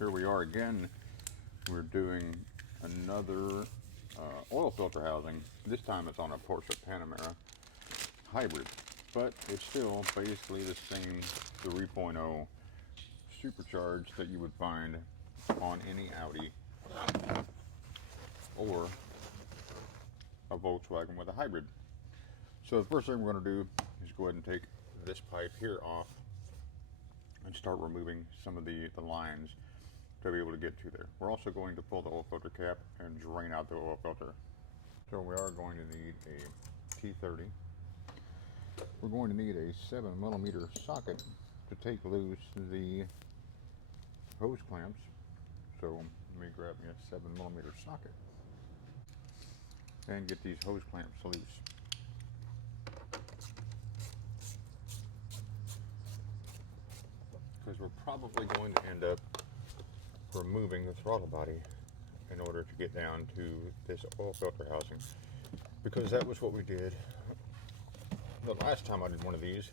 Here we are again. We're doing another oil filter housing. This time it's on a Porsche Panamera hybrid, but it's still basically the same 3.0 supercharged that you would find on any Audi or a Volkswagen with a hybrid. So the first thing we're going to do is go ahead and take this pipe here off and start removing some of the lines to be able to get to there. We're also going to pull the oil filter cap and drain out the oil filter. So we are going to need a T30. We're going to need a 7mm socket to take loose the hose clamps. So let me grab me a 7mm socket and get these hose clamps loose. Because we're probably going to end up removing the throttle body in order to get down to this oil filter housing, because that was what we did the last time I did one of these,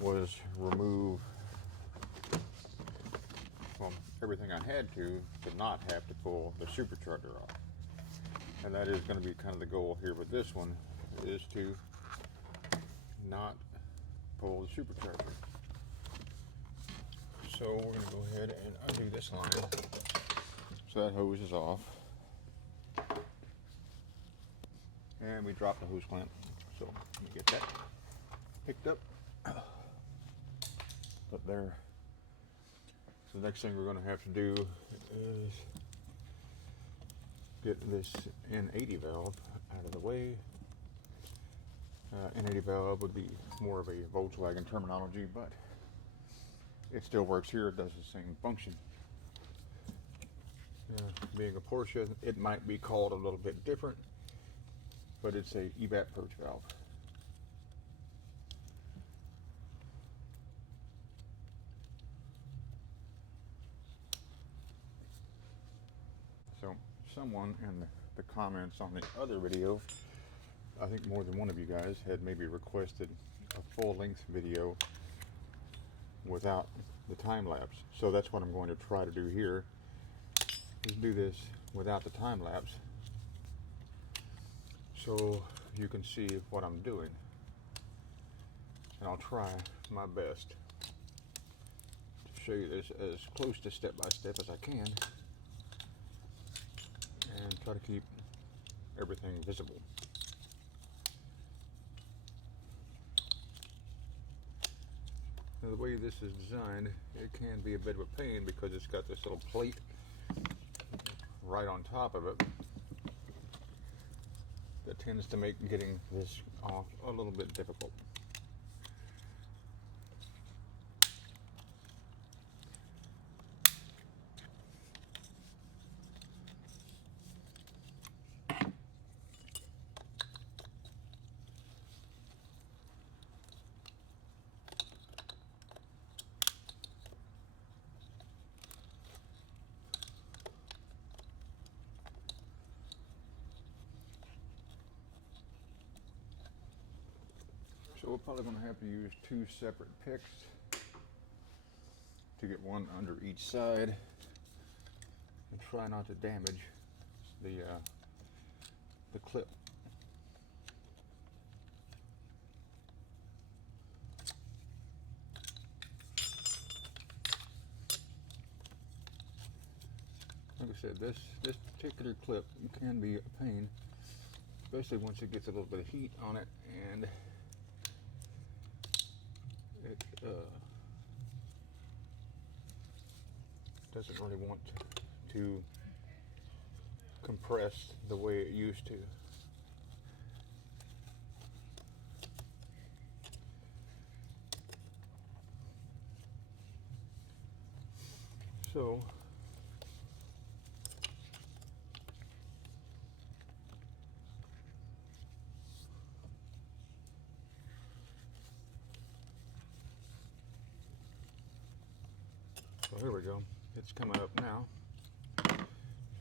was remove everything I had to not have to pull the supercharger off. And that is going to be kind of the goal here with this one, is to not pull the supercharger. So we're going to go ahead and undo this line so that hose is off. And we drop the hose clamp. So let me get that picked up. Up there. So the next thing we're going to have to do is get this N80 valve out of the way. N80 valve would be more of a Volkswagen terminology, but it still works here. It does the same function. Being a Porsche, it might be called a little bit different, but it's a evap purge valve. So someone in the comments on the other video, I think more than one of you guys had maybe requested a full-length video without the time lapse. So that's what I'm going to try to do here, is do this without the time lapse, so you can see what I'm doing, and I'll try my best to show you this as close to step by step as I can and try to keep everything visible. Now, the way this is designed, it can be a bit of a pain because it's got this little plate right on top of it that tends to make getting this off a little bit difficult. So we're probably going to have to use two separate picks to get one under each side and try not to damage the clip. Like I said, this particular clip can be a pain, especially once it gets a little bit of heat on it, and it doesn't really want to compress the way it used to. So here we go. It's coming up now.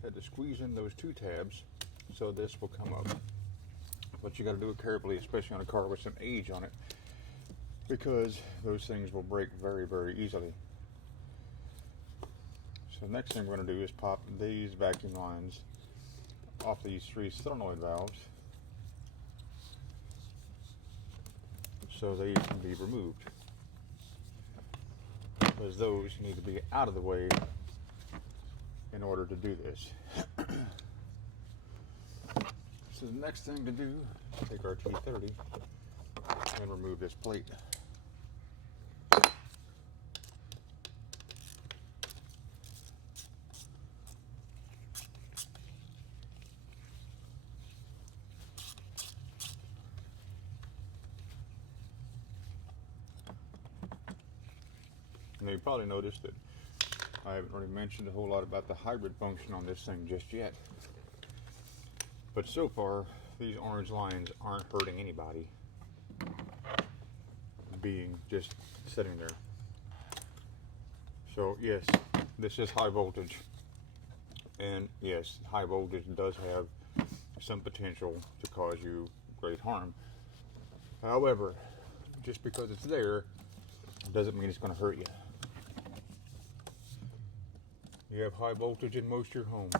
Had to squeeze in those two tabs so this will come up. But you got to do it carefully, especially on a car with some age on it, because those things will break very, very easily. So the next thing we're going to do is pop these vacuum lines off these 3 solenoid valves so they can be removed, because those need to be out of the way in order to do this. So the next thing to do, take our T30 and remove this plate. Now you probably noticed that I haven't really mentioned a whole lot about the hybrid function on this thing just yet. But so far, these orange lines aren't hurting anybody, being just sitting there. So yes, this is high voltage. And yes, high voltage does have some potential to cause you great harm. However, just because it's there doesn't mean it's going to hurt you. You have high voltage in most of your homes,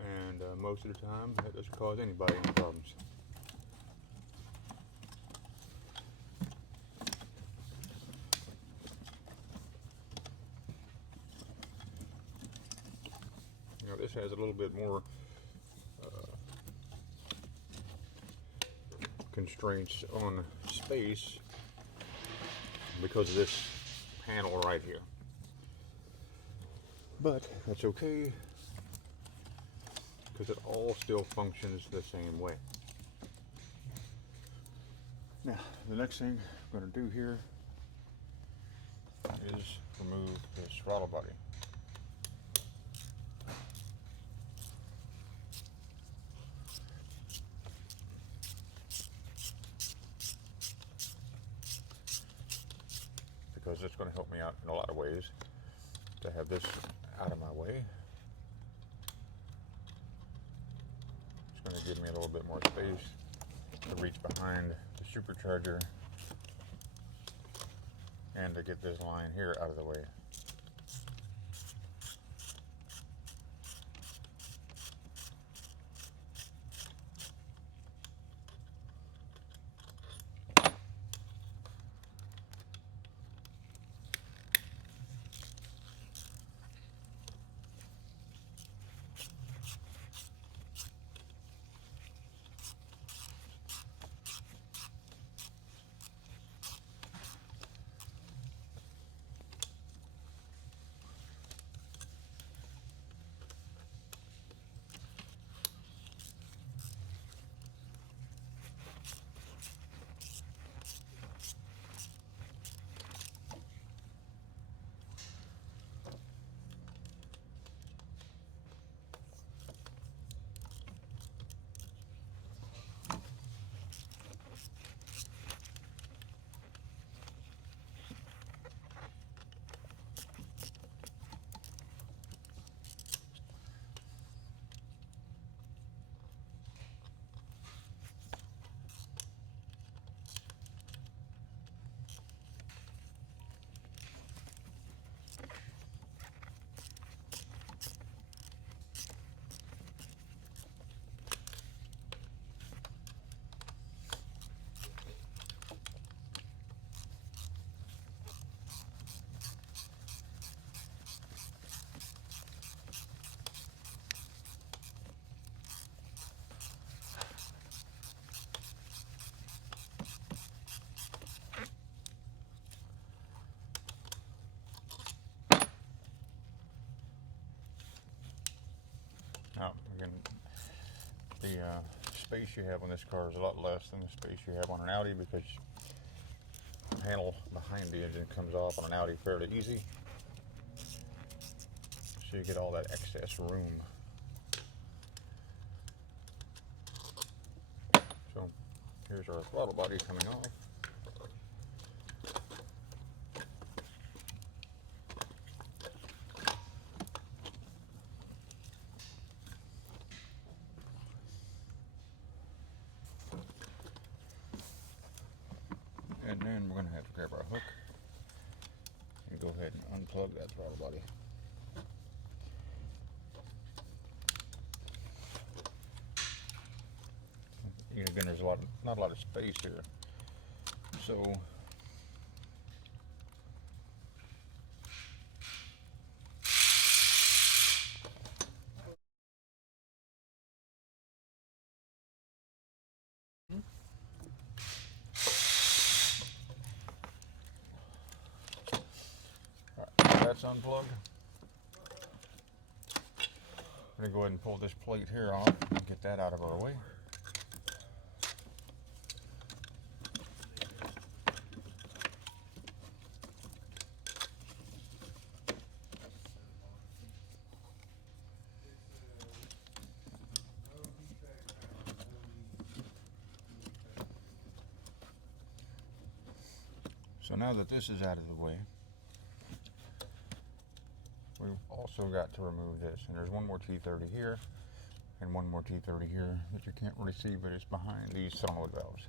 and most of the time that doesn't cause anybody any problems. Now this has a little bit more constraints on space because of this panel right here. But that's okay, because it all still functions the same way. Now, the next thing I'm going to do here is remove this throttle body. Because it's going to help me out in a lot of ways to have this out of my way. It's going to give me a little bit more space to reach behind the supercharger and to get this line here out of the way. Now, again, the space you have on this car is a lot less than the space you have on an Audi, because the panel behind the engine comes off on an Audi fairly easy, so you get all that excess room. So here's our throttle body coming off. And then we're going to have to grab our hook and go ahead ahead and unplug that throttle body. Again, there's not a lot of space here, so that's unplugged. I'm going to go ahead and pull this plate here off and get that out of our way. So now that this is out of the way, we've also got to remove this. And there's one more T30 here and one more T30 here that you can't really see, but it's behind these solenoid valves.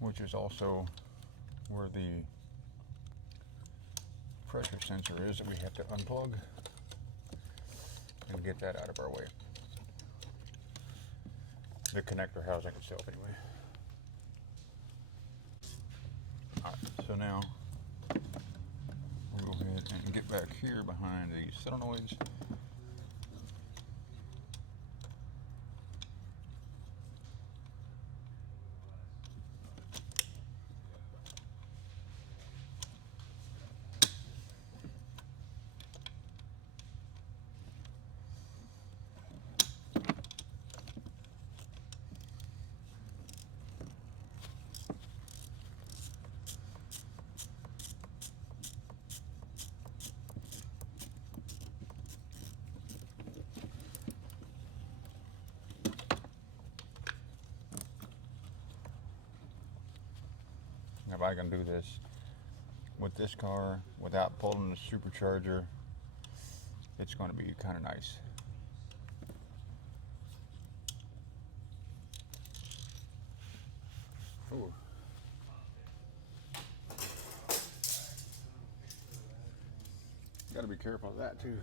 Which is also where the pressure sensor is that we have to unplug and get that out of our way. The connector housing itself anyway. Alright, so now we'll go ahead and get back here behind these solenoids. If I can do this with this car without pulling the supercharger, it's going to be kind of nice. Ooh. Got to be careful of that too.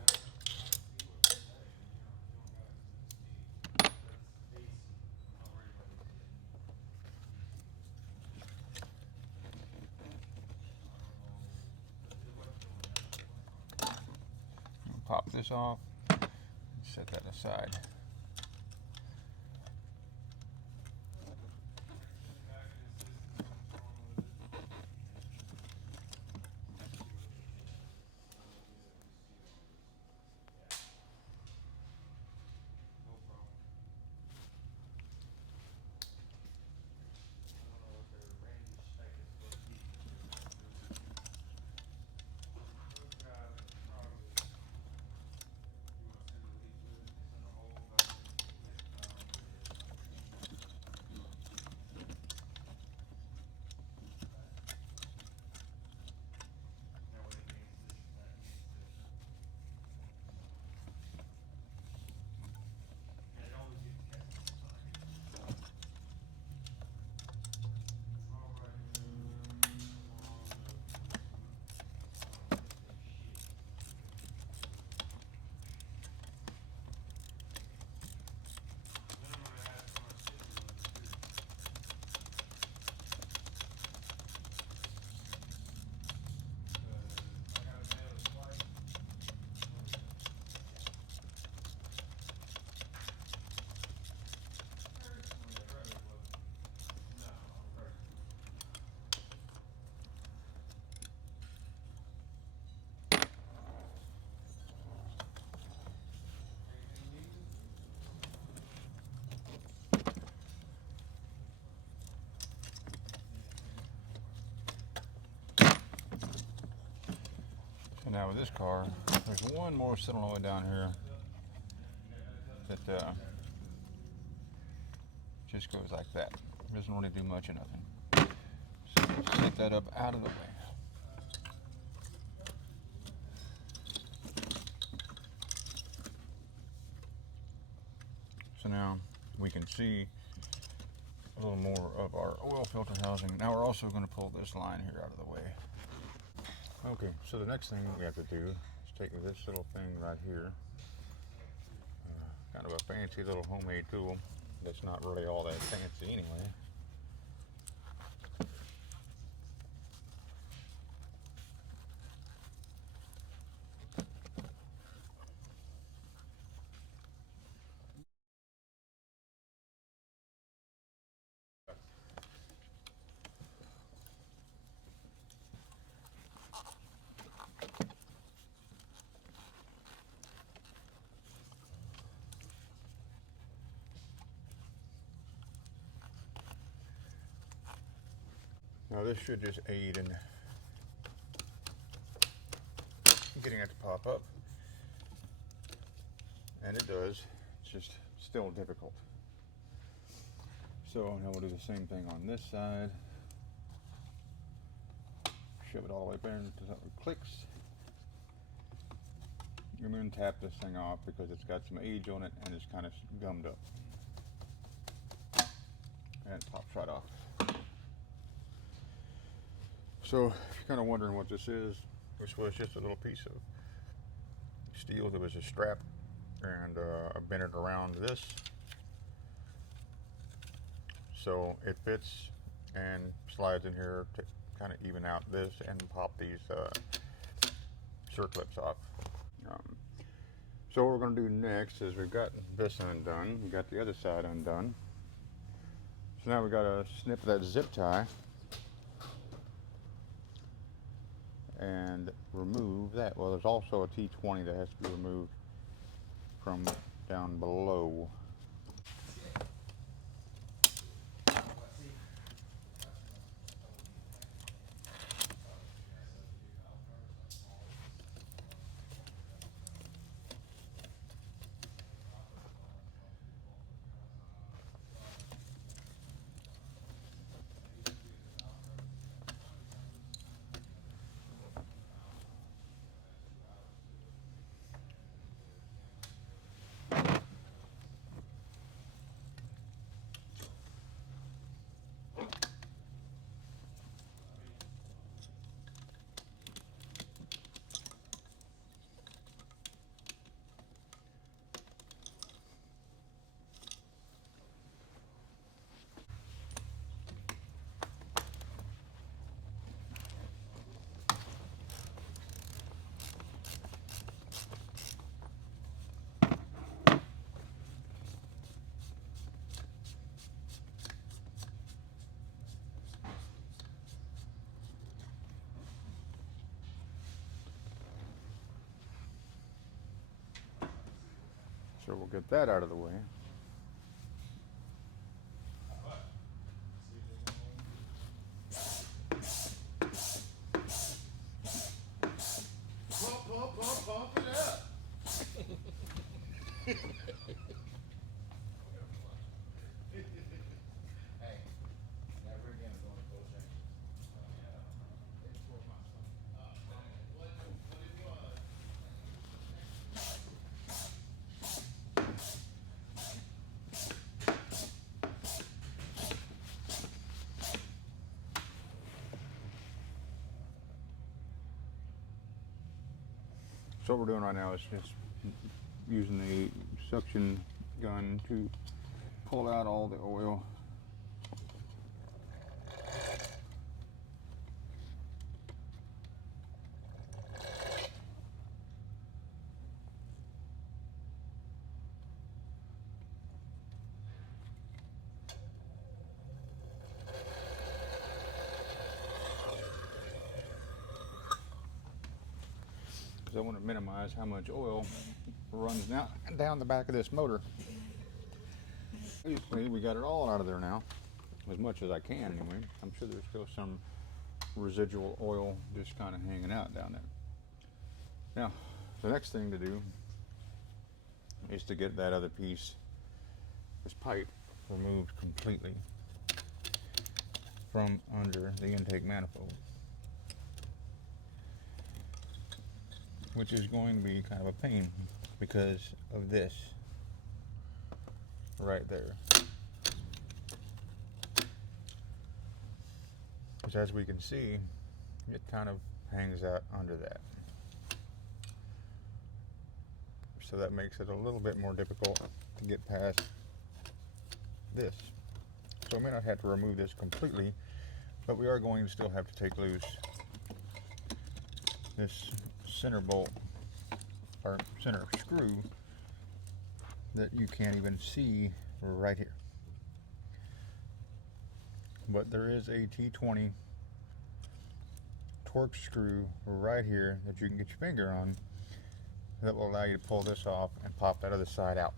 Pop this off, set that aside. Now with this car, there's one more solenoid down here that just goes like that. It doesn't really do much of nothing. So we'll set that up out of the way. So now we can see a little more of our oil filter housing. Now we're also going to pull this line here out of the way. Okay, so the next thing we have to do is take this little thing right here, kind of a fancy little homemade tool that's not really all that fancy anyway. Now this should just aid in getting it to pop up, and it does. It's just still difficult. So now we'll do the same thing on this side. Shove it all the way there until it clicks. And then tap this thing off because it's got some age on it and it's kind of gummed up. And it pops right off. So if you're kind of wondering what this is, this was just a little piece of steel that was a strap, and I bent it around this so it fits and slides in here to kind of even out this and pop these circlips off. So what we're going to do next is we've got this undone, we've got the other side undone. So now we've got to snip that zip tie and remove that. Well, there's also a T20 that has to be removed from down below. So we'll get that out of the way. Pump it up. Hey, never again going to full change. It's 4 months. What it was. So what we're doing right now is just using the suction gun to pull out all the oil. I want to minimize how much oil runs down the back of this motor. Basically, we got it all out of there now, as much as I can anyway. I'm sure there's still some residual oil just kind of hanging out down there. Now, the next thing to do is to get that other piece, this pipe, removed completely from under the intake manifold, which is going to be kind of a pain because of this right there. because as we can see, it kind of hangs out under that. So that makes it a little bit more difficult to get past this. So we may not have to remove this completely, but we are going to still have to take loose this center bolt, or center screw, that you can't even see right here. But there is a T20 torque screw right here that you can get your finger on that will allow you to pull this off and pop that other side out.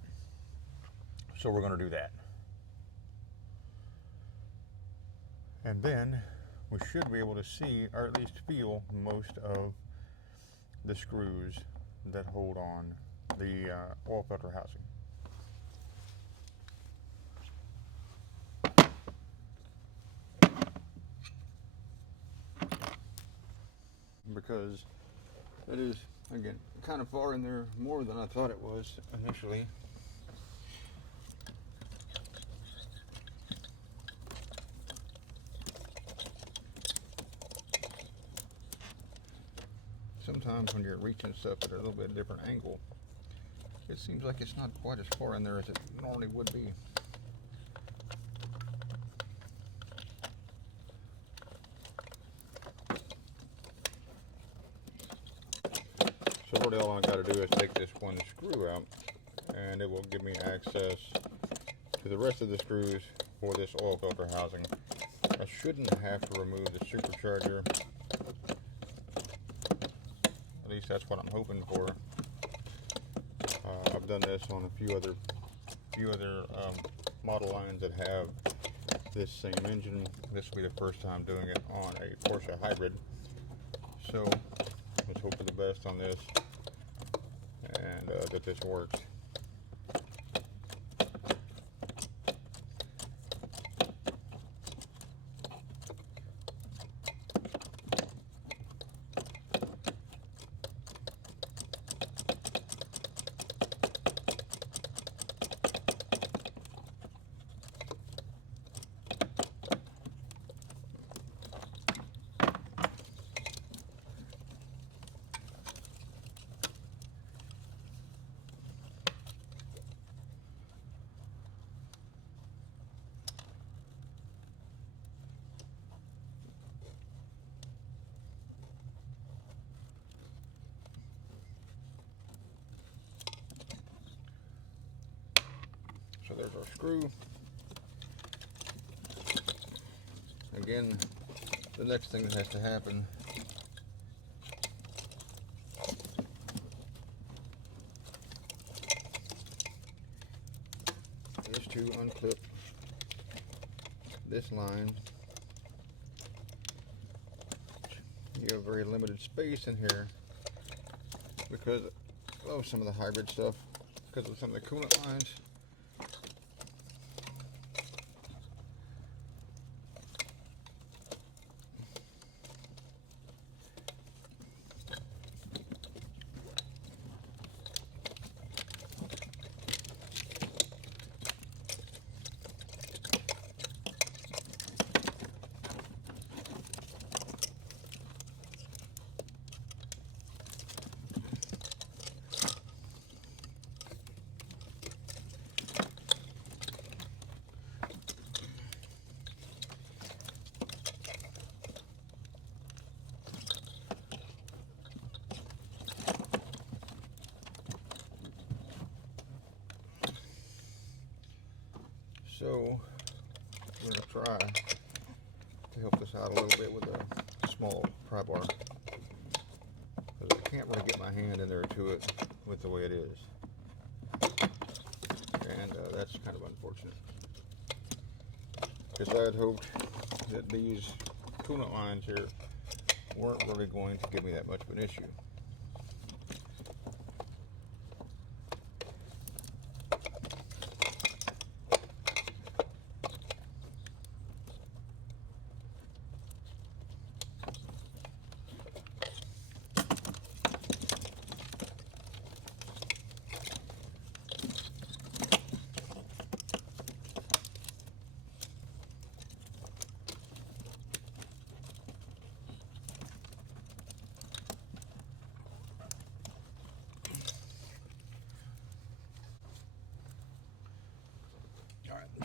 So we're going to do that. And then we should be able to see, or at least feel, most of the screws that hold on the oil filter housing. Because it is, again, kind of far in there, more than I thought it was initially. Sometimes when you're reaching stuff at a little bit different angle, it seems like it's not quite as far in there as it normally would be. So really all I got to do is take this one screw out, and it will give me access to the rest of the screws for this oil filter housing. I shouldn't have to remove the supercharger. At least that's what I'm hoping for. I've done this on a few other model lines that have this same engine. This will be the first time doing it on a Porsche hybrid. So let's hope for the best on this, and that this works. So there's our screw. Again, the next thing that has to happen is to unclip this line. You have very limited space in here because of some of the hybrid stuff, because of some of the coolant lines. So I'm going to try to help this out a little bit with a small pry bar, because I can't really get my hand in there to it with the way it is, and that's kind of unfortunate, because I had hoped that these coolant lines here weren't really going to give me that much of an issue.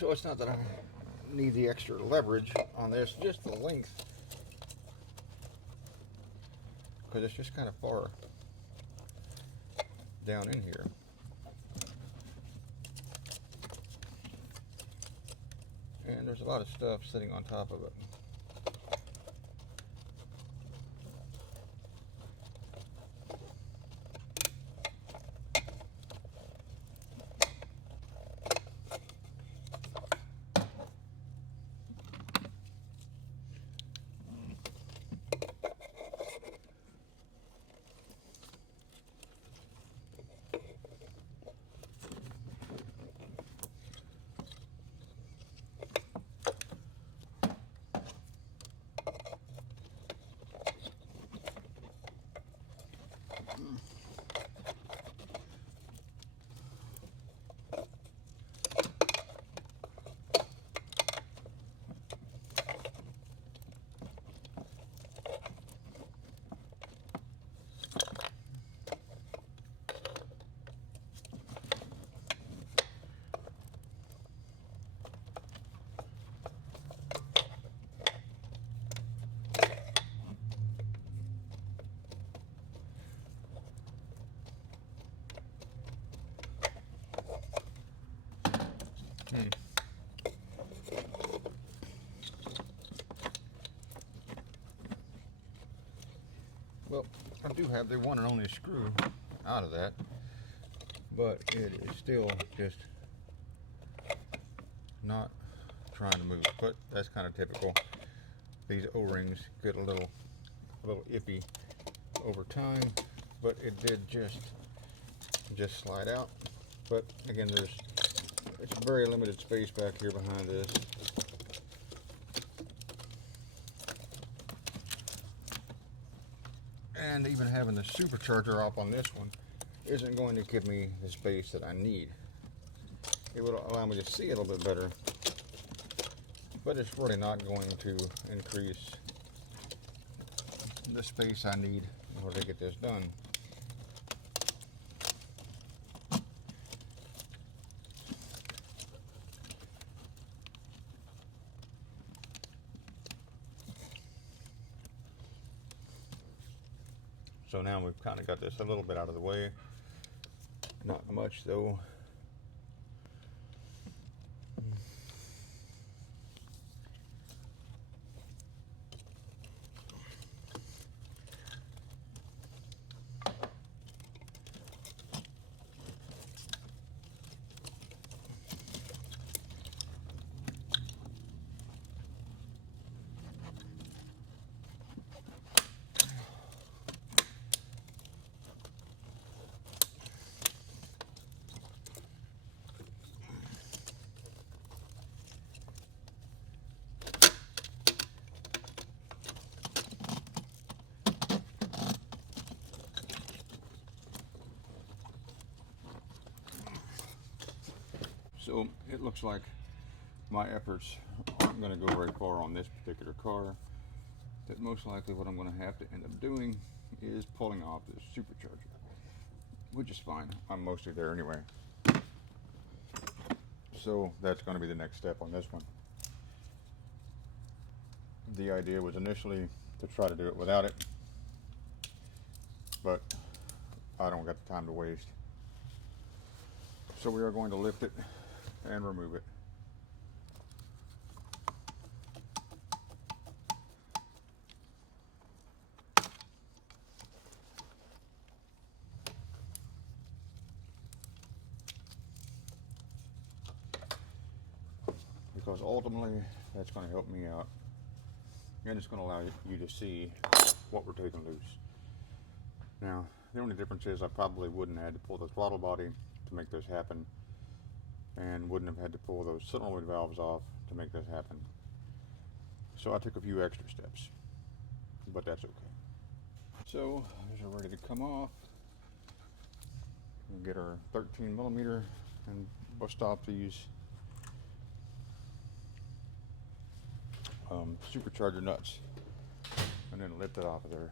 So it's not that I need the extra leverage on this, just the length, because it's just kind of far down in here. And there's a lot of stuff sitting on top of it. Well, I do have the one and only screw out of that, but it is still just not trying to move. But that's kind of typical. These O-rings get a little iffy over time, but it did just slide out. But again, it's very limited space back here behind this. And even having the supercharger up on this one isn't going to give me the space that I need. It would allow me to see a little bit better, but it's really not going to increase the space I need in order to get this done. So now we've kind of got this a little bit out of the way. Not much though. So it looks like my efforts aren't going to go very far on this particular car. That most likely what I'm going to have to end up doing is pulling off this supercharger, which is fine. I'm mostly there anyway. So that's going to be the next step on this one. The idea was initially to try to do it without it, but I don't got the time to waste. So we are going to lift it and remove it. Because ultimately that's going to help me out, and it's going to allow you to see what we're taking loose. Now the only difference is I probably wouldn't have had to pull the throttle body to make this happen, and wouldn't have had to pull those solenoid valves off to make this happen. So I took a few extra steps, but that's okay. So these are ready to come off. We'll get our 13mm and bust off these supercharger nuts and then lift it off of there.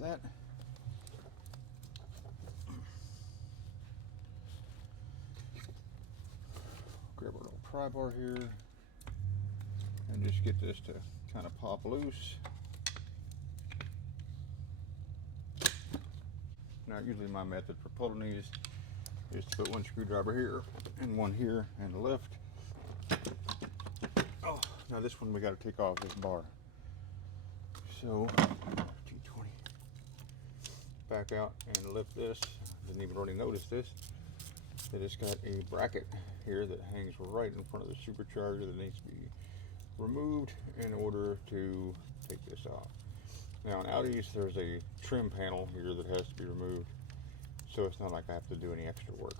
that. Grab our little pry bar here and just get this to kind of pop loose. Now usually my method for pulling these is to put one screwdriver here and one here and lift. Oh, now this one we got to take off this bar. So T20, back out and lift this. Didn't even already notice this. That it's got a bracket here that hangs right in front of the supercharger that needs to be removed in order to take this off. Now in Audis there's a trim panel here that has to be removed, so it's not like I have to do any extra work.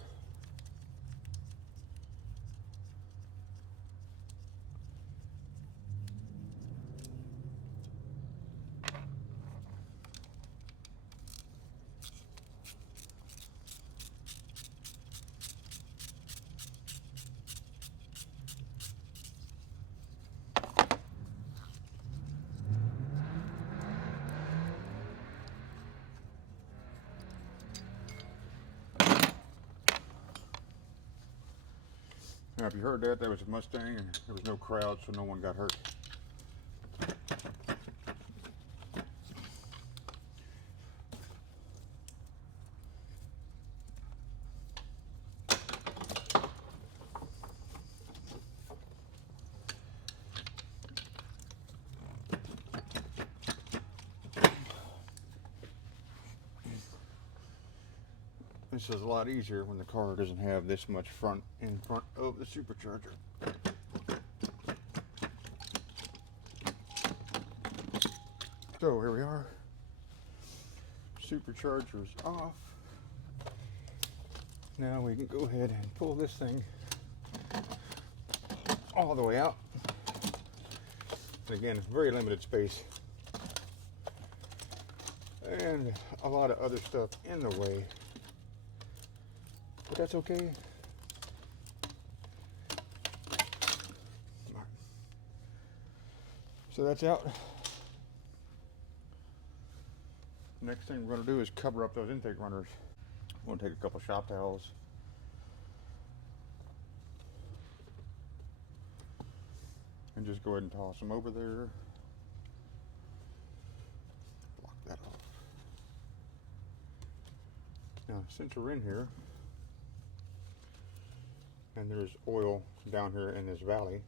Now if you heard that, that was a Mustang and there was no crowd, so no one got hurt. This is a lot easier when the car doesn't have this much front in front of the supercharger. So here we are. Supercharger's off. Now we can go ahead and pull this thing all the way out. And again, it's very limited space. And a lot of other stuff in the way. But that's okay. So that's out. Next thing we're going to do is cover up those intake runners. We're going to take a couple shop towels. And just go ahead and toss them over there. Block that off. Now, since we're in here, and there's oil down here in this valley,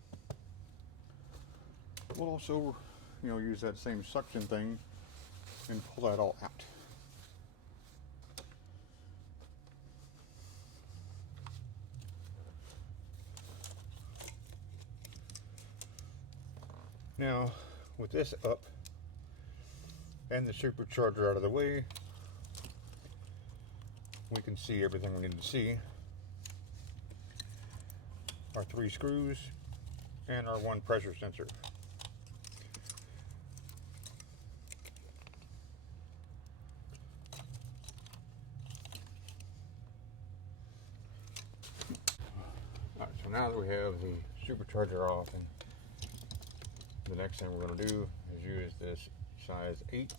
we'll also, use that same suction thing and pull that all out. Now, with this up and the supercharger out of the way, we can see everything we need to see. Our 3 screws and our 1 pressure sensor. Alright, so now that we have the supercharger off, and the next thing we're going to do is use this size 8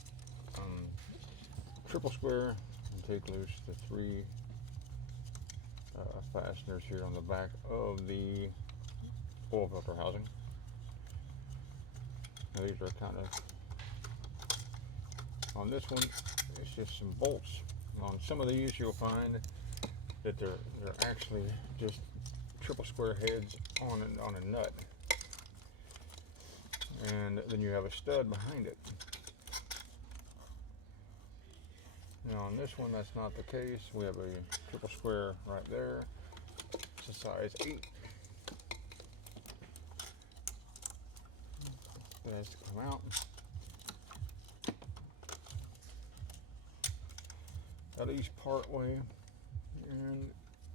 triple square and take loose the 3 fasteners here on the back of the oil filter housing. Now these are kind of, on this one, it's just some bolts. On some of these you'll find that they're actually just triple square heads on a nut. And then you have a stud behind it. Now on this one that's not the case. We have a triple square right there. It's a size 8. It has to come out. At least part way. And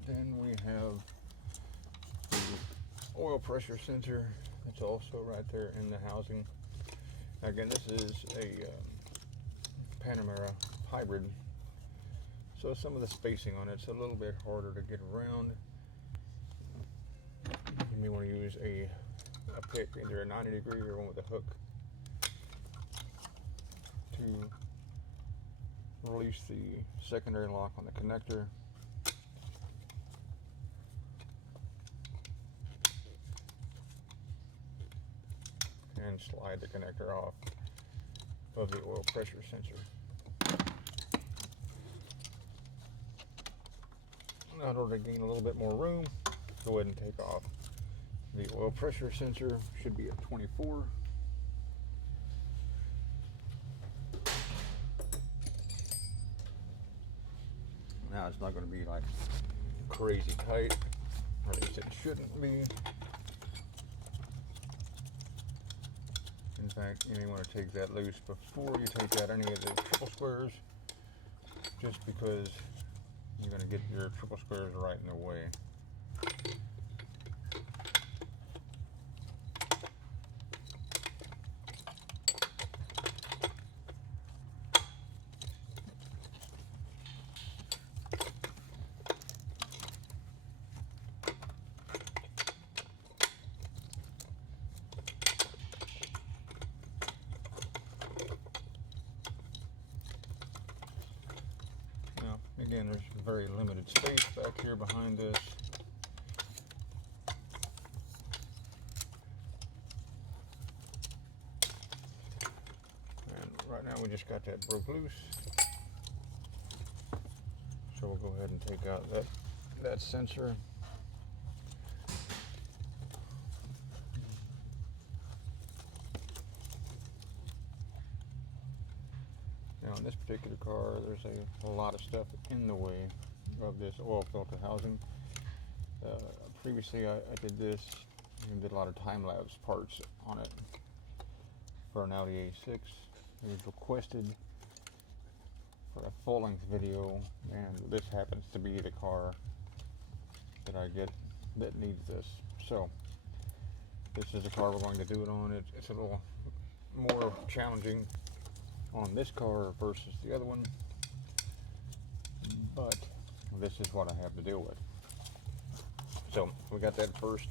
then we have the oil pressure sensor. It's also right there in the housing. Again, this is a Panamera hybrid, so some of the spacing on it's a little bit harder to get around. You may want to use a pick, either a 90 degree or one with a hook, to release the secondary lock on the connector. And slide the connector off of the oil pressure sensor. Now, in order to gain a little bit more room, go ahead and take off the oil pressure sensor. Should be at 24. Now it's not going to be like crazy tight, or at least it shouldn't be. In fact, you may want to take that loose before you take out any of the triple squares, just because you're going to get your triple squares right in the way. Again, there's very limited space back here behind this. And right now we just got that broke loose. So we'll go ahead and take out that sensor. Now in this particular car, there's a lot of stuff in the way of this oil filter housing. Previously I did this and did a lot of time-lapse parts on it for an Audi A6. It was requested for a full-length video, and this happens to be the car that I get that needs this. So this is the car we're going to do it on. It's a little more challenging on this car versus the other one, but this is what I have to deal with. So we got that first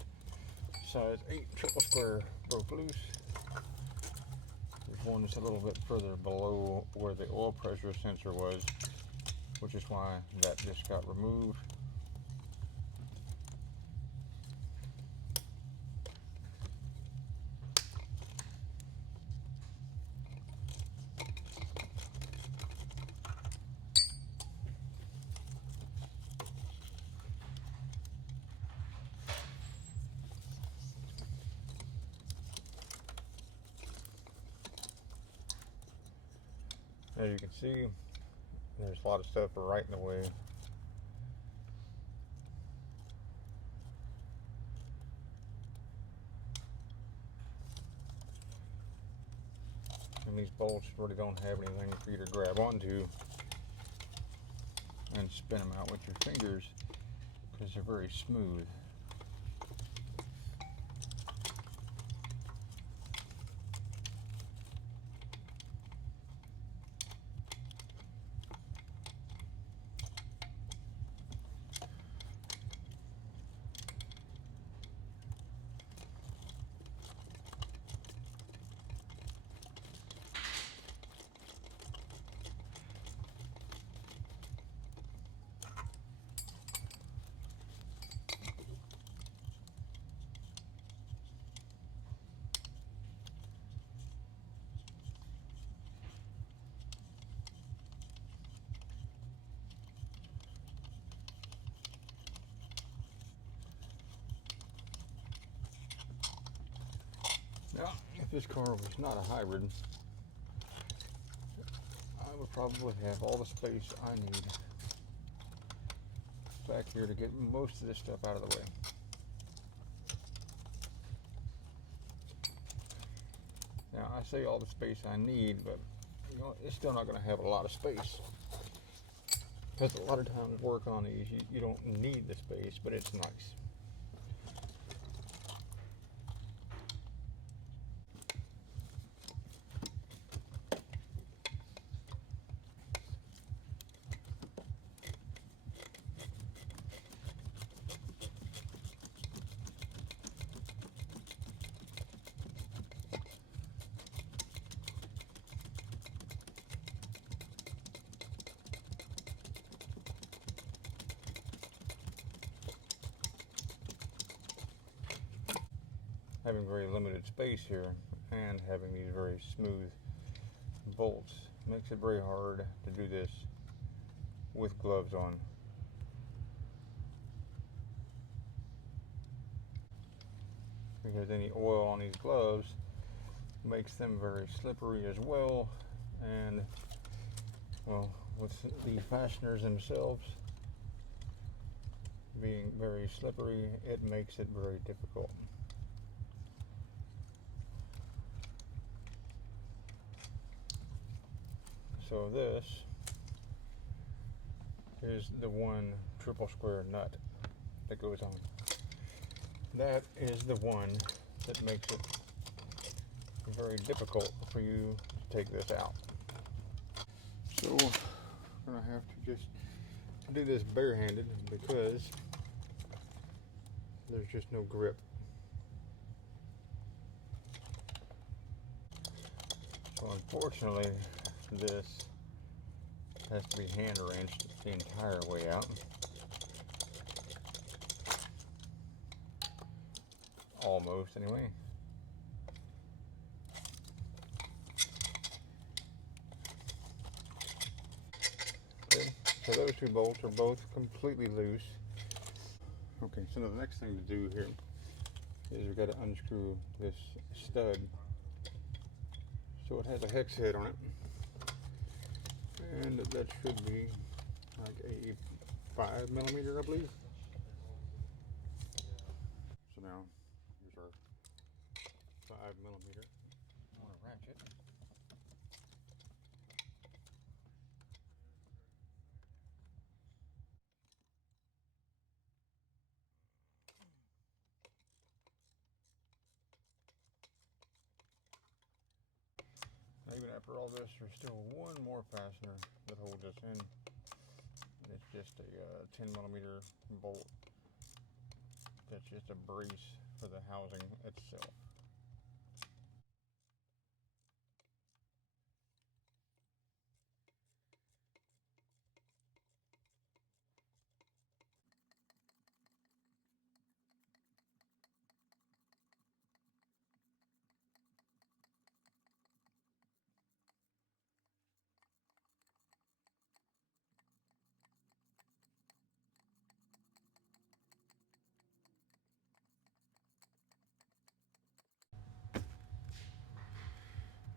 size 8 triple square broke loose. There's one that's a little bit further below where the oil pressure sensor was, which is why that just got removed. As you can see, there's a lot of stuff right in the way. And these bolts really don't have anything for you to grab onto and spin them out with your fingers because they're very smooth. Now, if this car was not a hybrid, I would probably have all the space I need back here to get most of this stuff out of the way. Now, I say all the space I need, but you know, it's still not going to have a lot of space. Because a lot of times work on these, you don't need the space, but it's nice. having very limited space here and having these very smooth bolts makes it very hard to do this with gloves on. Because any oil on these gloves makes them very slippery as well, and well, with the fasteners themselves being very slippery, it makes it very difficult. So this is the one triple square nut that goes on. That is the one that makes it very difficult for you to take this out. So I'm gonna have to just do this barehanded because there's just no grip. So unfortunately, this has to be hand wrenched the entire way out. Almost, anyway. Okay, so those two bolts are both completely loose. Okay, so the next thing to do here is we've got to unscrew this stud. So it has a hex head on it, and that should be like a 5mm, I believe. So now here's our 5mm on a ratchet. Now, even after all this, there's still one more fastener that holds us in, and it's just a 10mm bolt. That's just a brace for the housing itself.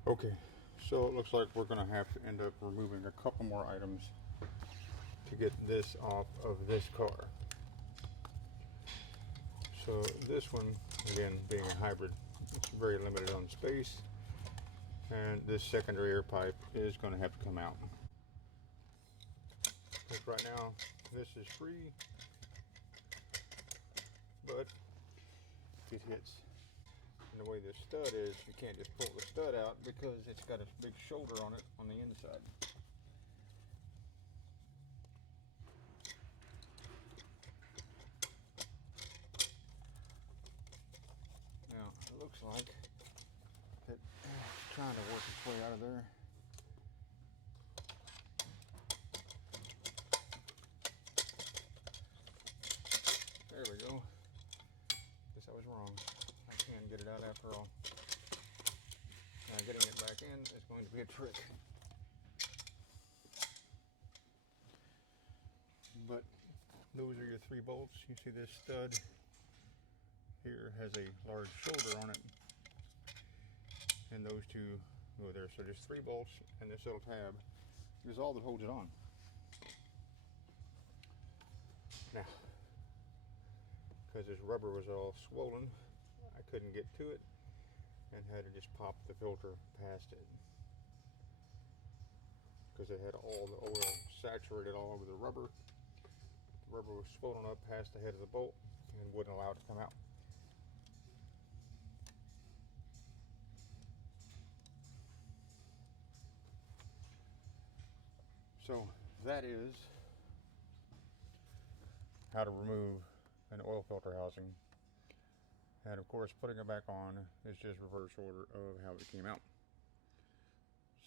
Okay, so it looks like we're going to have to end up removing a couple more items to get this off of this car. So this one, again, being a hybrid, it's very limited on space, and this secondary air pipe is going to have to come out. Because right now, this is free, but it hits. And the way this stud is, you can't just pull the stud out because it's got a big shoulder on it on the inside. Now, it looks like that it's trying to work its way out of there. There we go. Guess I was wrong. I can get it out after all. Now, getting it back in is going to be a trick. But those are your 3 bolts. You see this stud here has a large shoulder on it, and those 2 go there. So there's 3 bolts, and this little tab is all that holds it on. Now, because this rubber was all swollen, I couldn't get to it and had to just pop the filter past it because it had all the oil saturated all over the rubber. The rubber was swollen up past the head of the bolt and wouldn't allow it to come out. So that is how to remove an oil filter housing. And of course, putting it back on is just reverse order of how it came out.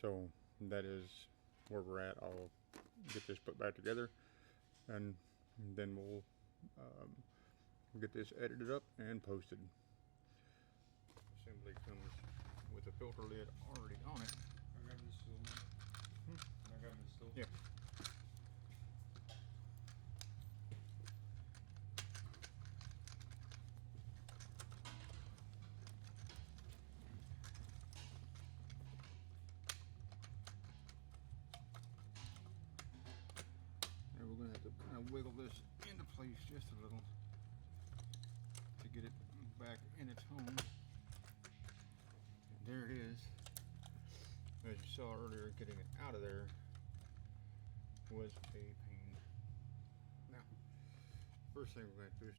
So that is where we're at. I'll get this put back together, and then we'll get this edited up and posted. assembly comes with a filter lid already on it. I grab this stool, man. I grab this stool. Yeah. And we're going to have to kind of wiggle this into place just a little to get it back in its home. And there it is. As you saw earlier, getting it out of there was a pain. Now, first thing we're going to do is